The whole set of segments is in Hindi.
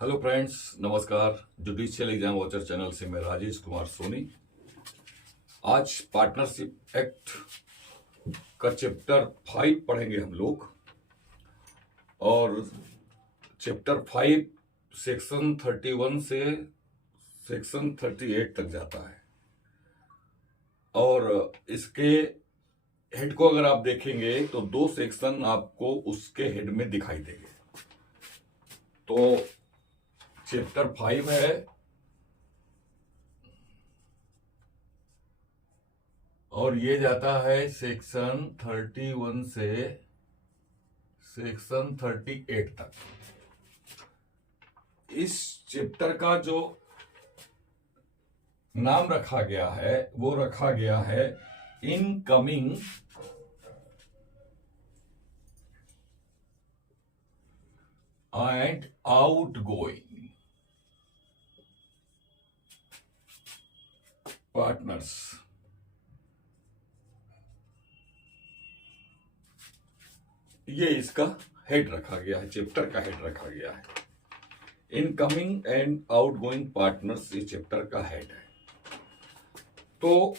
हेलो फ्रेंड्स, नमस्कार। जुडिशियल एग्जाम वॉचर चैनल से मैं राजेश कुमार सोनी। आज पार्टनरशिप एक्ट का चैप्टर 5 पढ़ेंगे हम लोग। और चैप्टर 5 सेक्शन 31 से सेक्शन 38 तक जाता है। और इसके हेड को अगर आप देखेंगे तो दो सेक्शन आपको उसके हेड में दिखाई देंगे। तो चैप्टर 5 है और ये जाता है सेक्शन 31 से सेक्शन 38 तक। इस चैप्टर का जो नाम रखा गया है वो रखा गया है इनकमिंग एंड आउटगोइंग पार्टनर्स। ये इसका हेड रखा गया है, चैप्टर का हेड रखा गया है। इनकमिंग एंड आउटगोइंग पार्टनर्स ये चैप्टर का हेड है। तो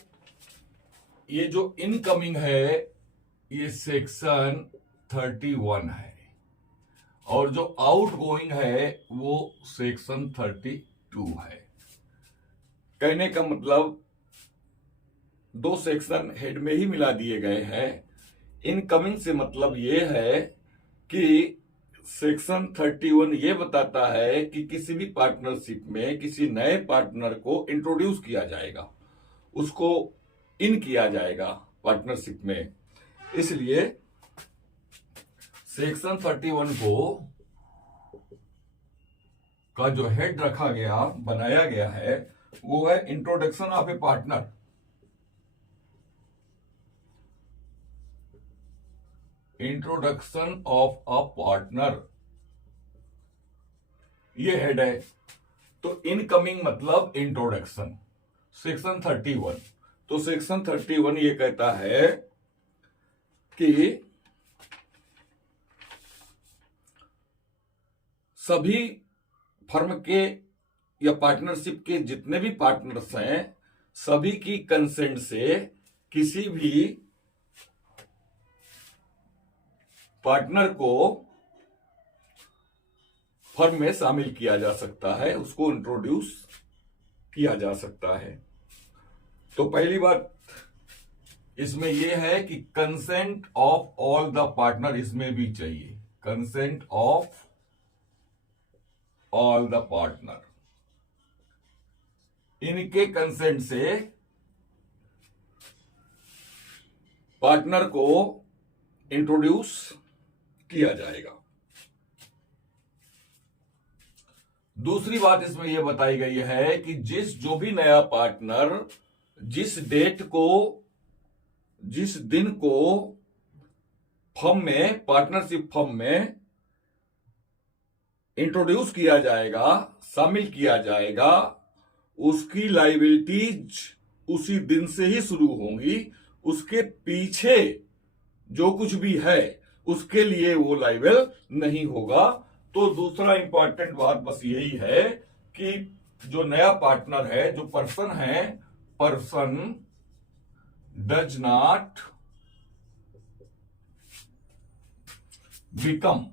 ये जो इनकमिंग है ये सेक्शन 31 है और जो आउटगोइंग है वो सेक्शन 32 है। कहने का मतलब दो सेक्शन हेड में ही मिला दिए गए हैं। इनकमिंग से मतलब ये है कि सेक्शन 31 ये बताता है कि किसी भी पार्टनरशिप में किसी नए पार्टनर को इंट्रोड्यूस किया जाएगा, उसको इन किया जाएगा पार्टनरशिप में। इसलिए सेक्शन 31 को का जो हेड रखा गया बनाया गया है वो है introduction of A partner. Introduction of a partner ये हेड है। तो इनकमिंग मतलब इंट्रोडक्शन सेक्शन 31। तो सेक्शन 31 ये कहता है कि सभी फर्म के या पार्टनरशिप के जितने भी पार्टनर्स हैं सभी की कंसेंट से किसी भी पार्टनर को फर्म में शामिल किया जा सकता है, उसको इंट्रोड्यूस किया जा सकता है। तो पहली बात इसमें यह है कि consent of all the partner इसमें भी चाहिए। Consent of all the partner, इनके कंसेंट से पार्टनर को इंट्रोड्यूस किया जाएगा। दूसरी बात इसमें यह बताई गई है कि जो भी नया पार्टनर जिस दिन को फर्म में पार्टनरशिप फर्म में इंट्रोड्यूस किया जाएगा, शामिल किया जाएगा, उसकी लायबिलिटीज उसी दिन से ही शुरू होंगी। उसके पीछे जो कुछ भी है उसके लिए वो लायबल नहीं होगा। तो दूसरा इंपॉर्टेंट बात बस यही है कि जो नया पार्टनर है, जो पर्सन है, person does not become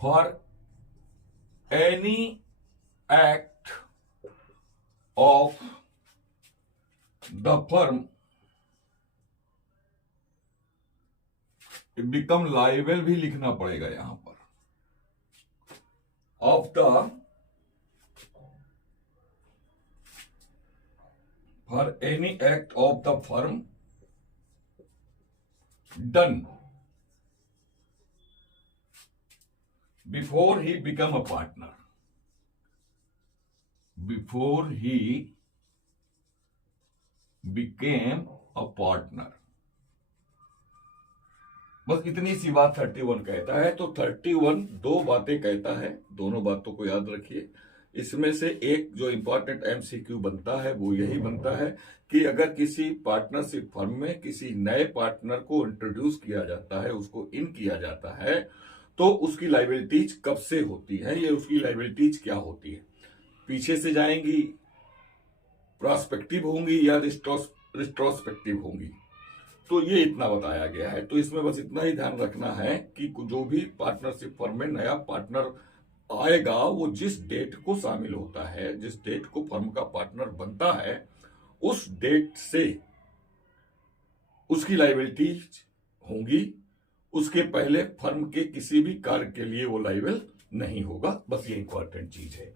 for any act of the firm become liable भी लिखना पड़ेगा यहां पर। Of the for any act of the firm done before he become a partner, before he became a partner। बस इतनी सी बात 31 कहता है। तो 31 दो बातें कहता है, दोनों बातों को याद रखिए। इसमें से एक जो इंपॉर्टेंट एमसीक्यू बनता है वो यही बनता है कि अगर किसी पार्टनरशिप फर्म में किसी नए पार्टनर को इंट्रोड्यूस किया जाता है, उसको इन किया जाता है, तो उसकी लायबिलिटीज कब से होती है, ये उसकी लायबिलिटीज क्या होती है, पीछे से जाएंगी, प्रोस्पेक्टिव होंगी या रिट्रोस्पेक्टिव होंगी। तो ये इतना बताया गया है। तो इसमें बस इतना ही ध्यान रखना है कि जो भी पार्टनरशिप फर्म में नया पार्टनर आएगा वो जिस डेट को शामिल होता है, जिस डेट को फर्म का पार्टनर बनता है, उस डेट से उसकी लायबिलिटीज होंगी। उसके पहले फर्म के किसी भी कार्य के लिए वो लायबल नहीं होगा। बस ये इंपॉर्टेंट चीज है।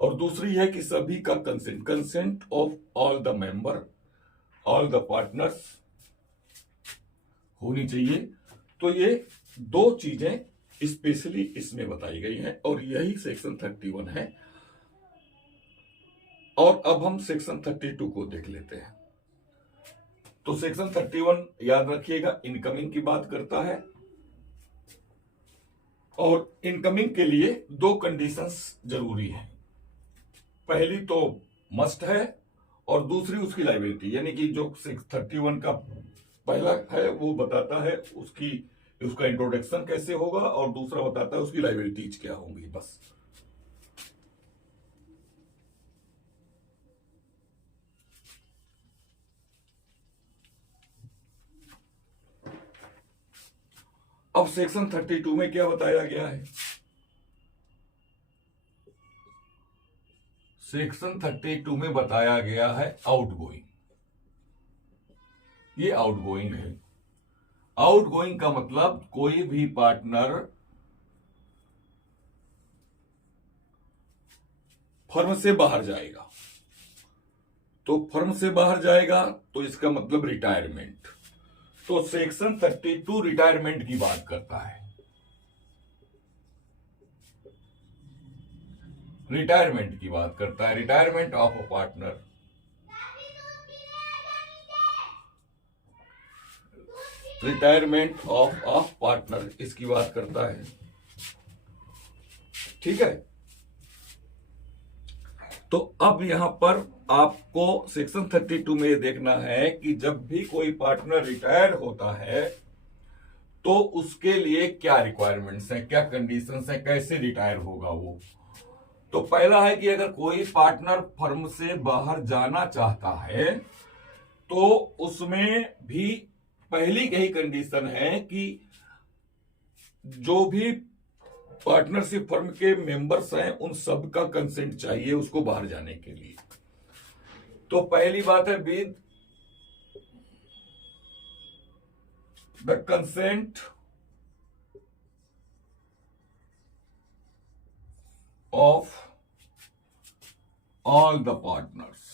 और दूसरी है कि सभी का consent of all the member, all the partners होनी चाहिए। तो ये दो चीजें स्पेशली इसमें बताई गई हैं और यही सेक्शन 31 है। और अब हम सेक्शन 32 को देख लेते हैं। तो सेक्शन 31 याद रखिएगा, इनकमिंग की बात करता है और इनकमिंग के लिए दो कंडीशंस जरूरी हैं। पहली तो मस्ट है और दूसरी उसकी लायबिलिटी, यानी कि जो 31 का पहला है वो बताता है उसका इंट्रोडक्शन कैसे होगा और दूसरा बताता है उसकी लायबिलिटीज क्या होंगी। बस अब सेक्शन 32 में क्या बताया गया है? सेक्शन 32 में बताया गया है आउटगोइंग। ये आउटगोइंग है। आउटगोइंग का मतलब कोई भी पार्टनर फर्म से बाहर जाएगा। तो फर्म से बाहर जाएगा तो इसका मतलब रिटायरमेंट। तो सेक्शन 32 रिटायरमेंट की बात करता है। रिटायरमेंट की बात करता है, retirement of a partner. Retirement of partner इसकी बात करता है। ठीक है। तो अब यहां पर आपको सेक्शन 32 में यह देखना है कि जब भी कोई पार्टनर रिटायर होता है तो उसके लिए क्या रिक्वायरमेंट्स हैं, क्या कंडीशंस हैं, कैसे रिटायर होगा वो। तो पहला है कि अगर कोई पार्टनर फर्म से बाहर जाना चाहता है तो उसमें भी पहली यही कंडीशन है कि जो भी पार्टनरशिप फर्म के मेंबर्स हैं उन सब का कंसेंट चाहिए उसको बाहर जाने के लिए। तो पहली बात है with the consent of all the partners.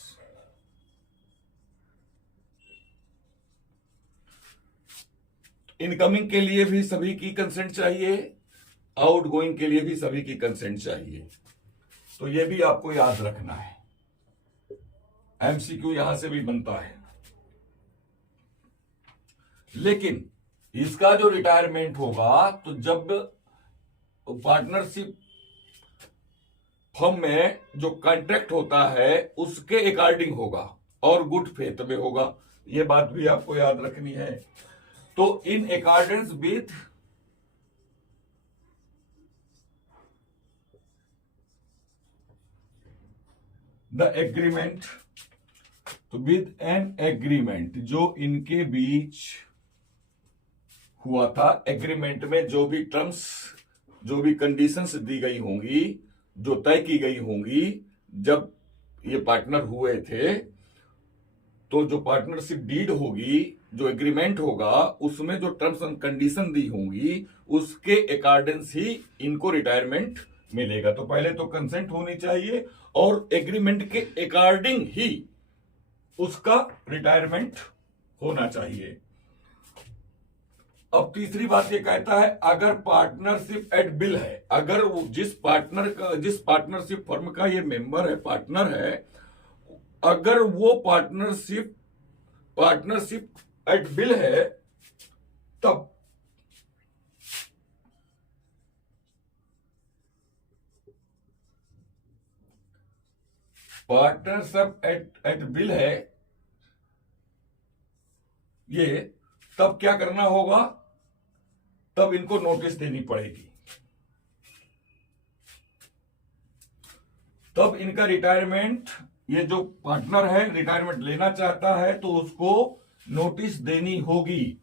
Incoming के लिए भी सभी की कंसेंट चाहिए, आउटगोइंग के लिए भी सभी की कंसेंट चाहिए। तो यह भी आपको याद रखना है, एमसीक्यू यहां से भी बनता है। लेकिन इसका जो रिटायरमेंट होगा तो जब पार्टनरशिप फर्म में जो कॉन्ट्रैक्ट होता है उसके अकॉर्डिंग होगा और गुड फेथ में होगा। यह बात भी आपको याद रखनी है। तो in accordance with the agreement, तो विद एन एग्रीमेंट जो इनके बीच हुआ था, एग्रीमेंट में जो भी टर्म्स, जो भी कंडीशंस दी गई होंगी, जो तय की गई होंगी जब ये पार्टनर हुए थे, तो जो पार्टनरशिप डीड होगी, जो एग्रीमेंट होगा, उसमें जो टर्म्स एंड कंडीशन दी होंगी उसके अकॉर्डेंस ही इनको रिटायरमेंट मिलेगा। तो पहले तो कंसेंट होनी चाहिए और एग्रीमेंट के अकॉर्डिंग ही उसका रिटायरमेंट होना चाहिए। अब तीसरी बात ये कहता है अगर पार्टनरशिप एट विल है, अगर वो जिस पार्टनरशिप फर्म का ये मेंबर है, पार्टनर है, अगर वो पार्टनरशिप एट विल है तब पार्टनरशिप एट विल है, ये तब क्या करना होगा, तब इनको नोटिस देनी पड़ेगी, तब इनका रिटायरमेंट, ये जो पार्टनर है रिटायरमेंट लेना चाहता है तो उसको नोटिस देनी होगी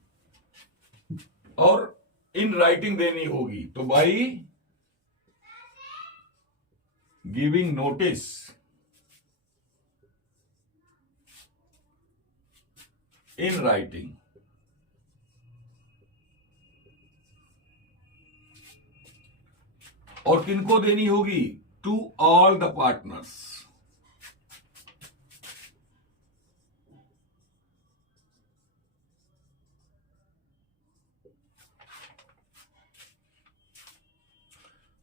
और इन राइटिंग देनी होगी। तो by giving notice in writing, और किनको देनी होगी, टू ऑल द पार्टनर्स।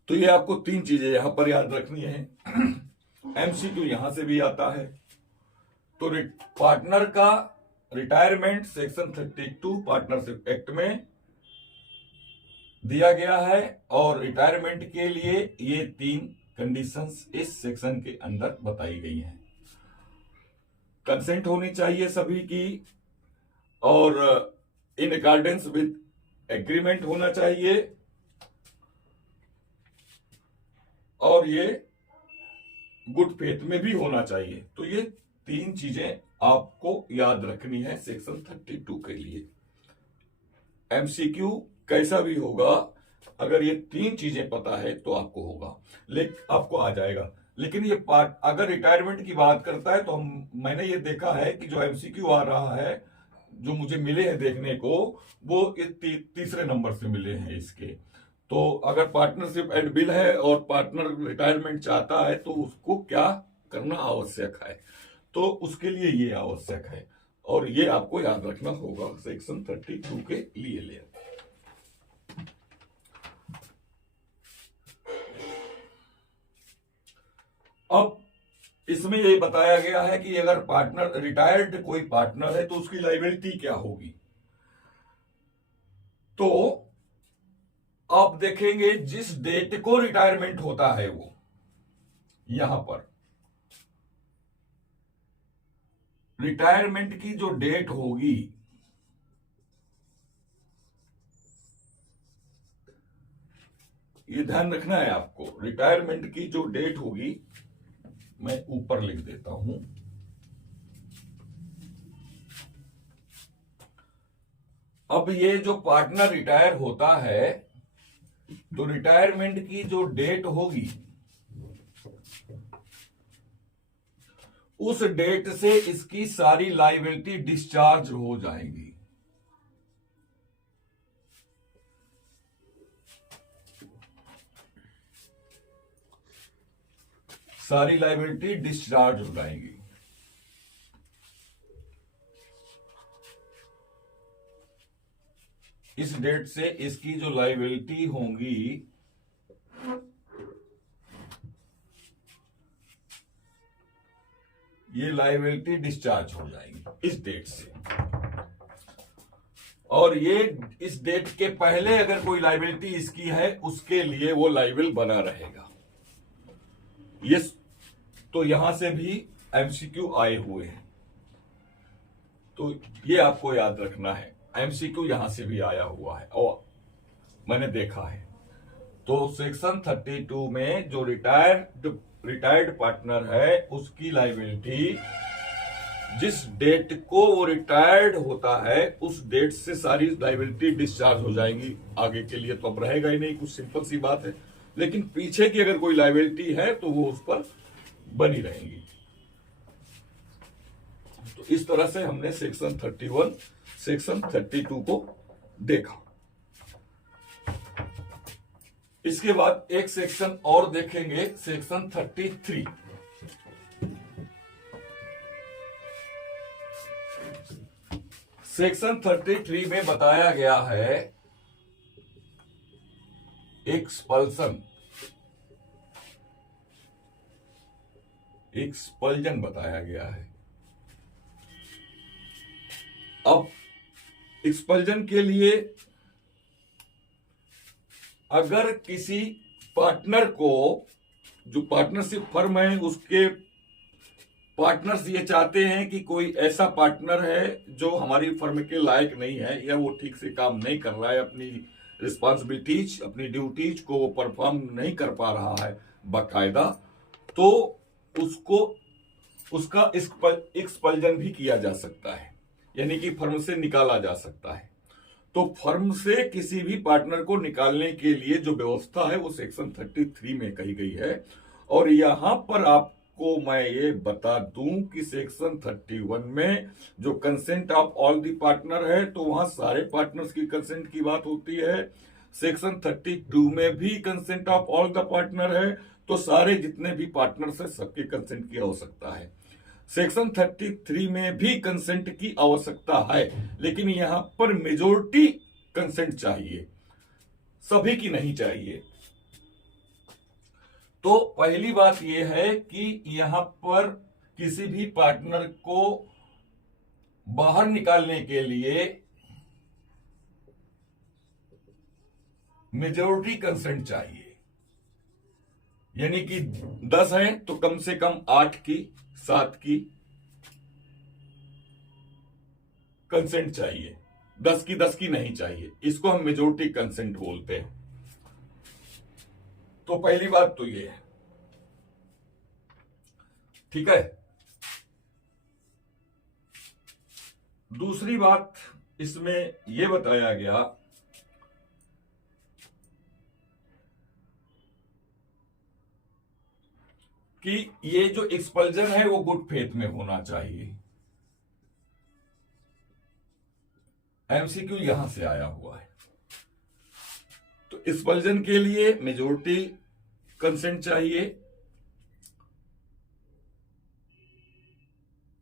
तो ये आपको तीन चीजें यहां पर याद रखनी है। एमसीक्यू यहां से भी आता है। तो पार्टनर का रिटायरमेंट सेक्शन 32 पार्टनरशिप एक्ट में दिया गया है और रिटायरमेंट के लिए ये तीन कंडीशंस इस सेक्शन के अंदर बताई गई हैं। कंसेंट होनी चाहिए सभी की और इन अकॉर्डेंस विद एग्रीमेंट होना चाहिए और ये गुड फेथ में भी होना चाहिए। तो ये तीन चीजें आपको याद रखनी है सेक्शन 32 के लिए। एमसीक्यू कैसा भी होगा, अगर ये तीन चीजें पता है तो आपको होगा, लेकिन आपको आ जाएगा। लेकिन ये पार्ट अगर रिटायरमेंट की बात करता है तो मैंने ये देखा है कि जो एमसीक्यू आ रहा है, जो मुझे मिले हैं देखने को, वो तीसरे नंबर से मिले हैं इसके। तो अगर पार्टनरशिप एंड विल है और पार्टनर रिटायरमेंट चाहता है तो उसको क्या करना आवश्यक है, तो उसके लिए ये आवश्यक है और ये आपको याद रखना होगा सेक्शन 32 के लिए। अब इसमें ये बताया गया है कि अगर पार्टनर रिटायर्ड कोई पार्टनर है तो उसकी लायबिलिटी क्या होगी। तो आप देखेंगे जिस डेट को रिटायरमेंट होता है वो यहां पर रिटायरमेंट की जो डेट होगी, ये ध्यान रखना है आपको। रिटायरमेंट की जो डेट होगी, मैं ऊपर लिख देता हूं, अब ये जो पार्टनर रिटायर होता है तो रिटायरमेंट की जो डेट होगी, उस डेट से इसकी सारी लायबिलिटी डिस्चार्ज हो जाएंगी। सारी लायबिलिटी डिस्चार्ज हो जाएंगी। इस डेट से इसकी जो लायबिलिटी होंगी, ये लायबिलिटी डिस्चार्ज हो जाएगी इस डेट से। और ये इस डेट के पहले अगर कोई लायबिलिटी इसकी है उसके लिए वो लायबिल बना रहेगा। ये तो यहां से भी एमसीक्यू आए हुए हैं, तो ये आपको याद रखना है। एमसीक्यू यहां से भी आया हुआ है और मैंने देखा है। तो सेक्शन 32 में जो रिटायर्ड पार्टनर है उसकी लायबिलिटी जिस डेट को वो रिटायर्ड होता है उस डेट से सारी लायबिलिटी डिस्चार्ज हो जाएंगी। आगे के लिए तो अब रहेगा ही नहीं, कुछ सिंपल सी बात है। लेकिन पीछे की अगर कोई लायबिलिटी है तो वो उस पर बनी रहेंगी। तो इस तरह से हमने सेक्शन 31 सेक्शन 32 को देखा। इसके बाद एक सेक्शन और देखेंगे, सेक्शन 33। सेक्शन 33 में बताया गया है एक्सपल्जन बताया गया है। अब एक्सपल्जन के लिए अगर किसी पार्टनर को, जो पार्टनरशिप फर्म है उसके पार्टनर्स ये चाहते हैं कि कोई ऐसा पार्टनर है जो हमारी फर्म के लायक नहीं है या वो ठीक से काम नहीं कर रहा है, अपनी रिस्पॉन्सिबिलिटीज, अपनी ड्यूटीज को वो परफॉर्म नहीं कर पा रहा है बाकायदा, तो उसको उसका एक्सपल्जन भी किया जा सकता है, यानी कि फर्म से निकाला जा सकता है। तो फर्म से किसी भी पार्टनर को निकालने के लिए जो व्यवस्था है वो सेक्शन 33 में कही गई है। और यहां पर आपको मैं ये बता दूं कि सेक्शन 31 में जो consent of all the partner है, तो वहां सारे पार्टनर्स की कंसेंट की बात होती है। सेक्शन 32 में भी consent of all the partner है, तो सारे जितने भी पार्टनर्स है सबके कंसेंट की आवश्यकता है। सेक्शन 33 में भी कंसेंट की आवश्यकता है, लेकिन यहां पर मेजोरिटी कंसेंट चाहिए, सभी की नहीं चाहिए। तो पहली बात यह है कि यहां पर किसी भी पार्टनर को बाहर निकालने के लिए मेजोरिटी कंसेंट चाहिए, यानी कि 10 है तो कम से कम 8 की 7 की कंसेंट चाहिए, 10 की नहीं चाहिए। इसको हम मेजोरिटी कंसेंट बोलते हैं। तो पहली बात तो ये है, ठीक है। दूसरी बात इसमें यह बताया गया कि ये जो एक्सपल्जन है वो गुड फेथ में होना चाहिए। एमसीक्यू यहां से आया हुआ है। तो एक्सपल्जन के लिए मेजोरिटी कंसेंट चाहिए,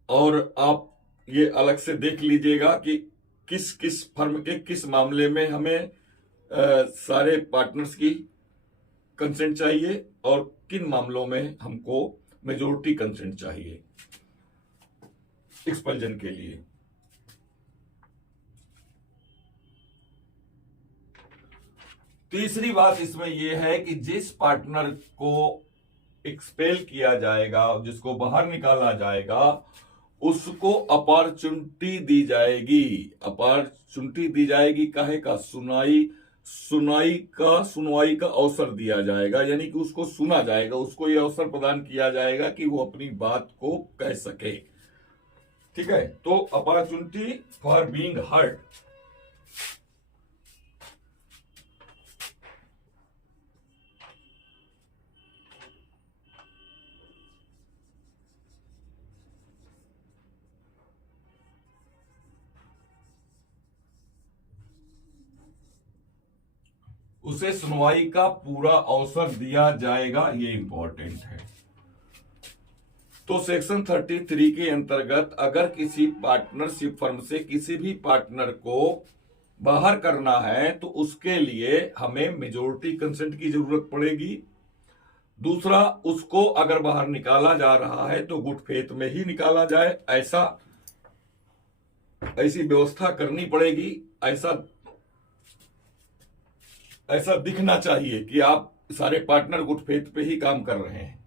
और आप ये अलग से देख लीजिएगा कि किस किस फर्म के किस मामले में हमें सारे पार्टनर्स की कंसेंट चाहिए और किन मामलों में हमको मेजोरिटी कंसेंट चाहिए एक्सपल्जन के लिए। तीसरी बात इसमें यह है कि जिस पार्टनर को एक्सपेल किया जाएगा, जिसको बाहर निकाला जाएगा, उसको अपॉर्चुनिटी दी जाएगी। अपॉर्चुनिटी दी जाएगी काहे का? सुनवाई का अवसर दिया जाएगा, यानी कि उसको सुना जाएगा, उसको यह अवसर प्रदान किया जाएगा कि वो अपनी बात को कह सके। ठीक है, तो अपॉर्चुनिटी फॉर बीइंग हर्ड। उसे सुनवाई का पूरा अवसर दिया जाएगा, ये इंपॉर्टेंट है। तो सेक्शन 33 के अंतर्गत अगर किसी पार्टनरशिप फर्म से किसी भी पार्टनर को बाहर करना है तो उसके लिए हमें मेजोरिटी कंसेंट की जरूरत पड़ेगी। दूसरा, उसको अगर बाहर निकाला जा रहा है तो गुड फेथ में ही निकाला जाए, ऐसी व्यवस्था करनी पड़ेगी। ऐसा दिखना चाहिए कि आप सारे पार्टनर गुड फेथ पे ही काम कर रहे हैं।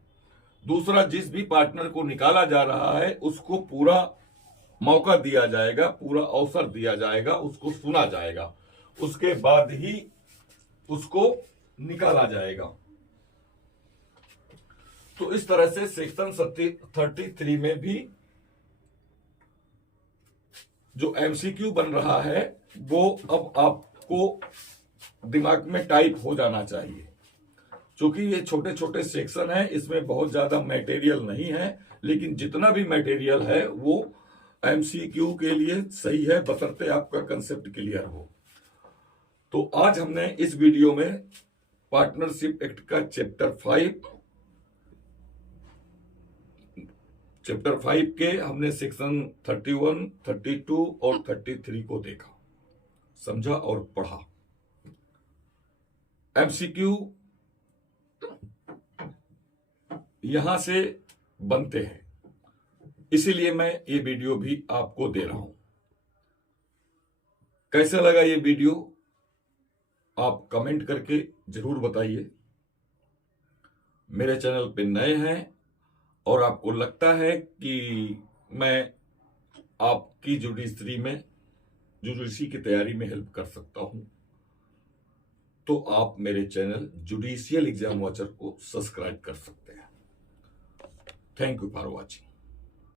दूसरा, जिस भी पार्टनर को निकाला जा रहा है उसको पूरा मौका दिया जाएगा, पूरा अवसर दिया जाएगा, उसको सुना जाएगा, उसके बाद ही उसको निकाला जाएगा। तो इस तरह से सेक्शन 33 में भी जो एमसीक्यू बन रहा है वो अब आपको दिमाग में टाइप हो जाना चाहिए। क्योंकि ये छोटे छोटे सेक्शन है, इसमें बहुत ज्यादा मटेरियल नहीं है, लेकिन जितना भी मटेरियल है वो एमसीक्यू के लिए सही है, बशर्ते आपका कंसेप्ट क्लियर हो। तो आज हमने इस वीडियो में पार्टनरशिप एक्ट का चैप्टर 5 के हमने सेक्शन 31, 32 और 33 को देखा, समझा और पढ़ा। एमसीक्यू यहां से बनते हैं, इसीलिए मैं ये वीडियो भी आपको दे रहा हूं। कैसा लगा ये वीडियो आप कमेंट करके जरूर बताइए। मेरे चैनल पे नए हैं, और आपको लगता है कि मैं आपकी जुडिशरी में जुडिशरी की तैयारी में हेल्प कर सकता हूं, तो आप मेरे चैनल जुडिशियल एग्जाम वॉचर को सब्सक्राइब कर सकते हैं। Thank you for watching.